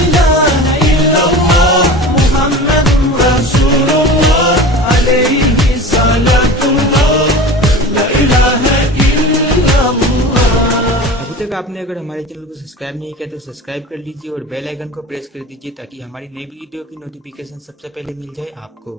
इलाहा इल्लल्लाह मुहम्मदुर रसूलुल्लाह अलैहि सलातुल्लाह ला इलाहा इल्लल्लाह। अभी तक आपने अगर हमारे चैनल को सब्सक्राइब नहीं किया तो सब्सक्राइब कर लीजिए और बेल आइकन को प्रेस कर दीजिए ताकि हमारी नई वीडियो की नोटिफिकेशन सबसे पहले मिल जाए आपको।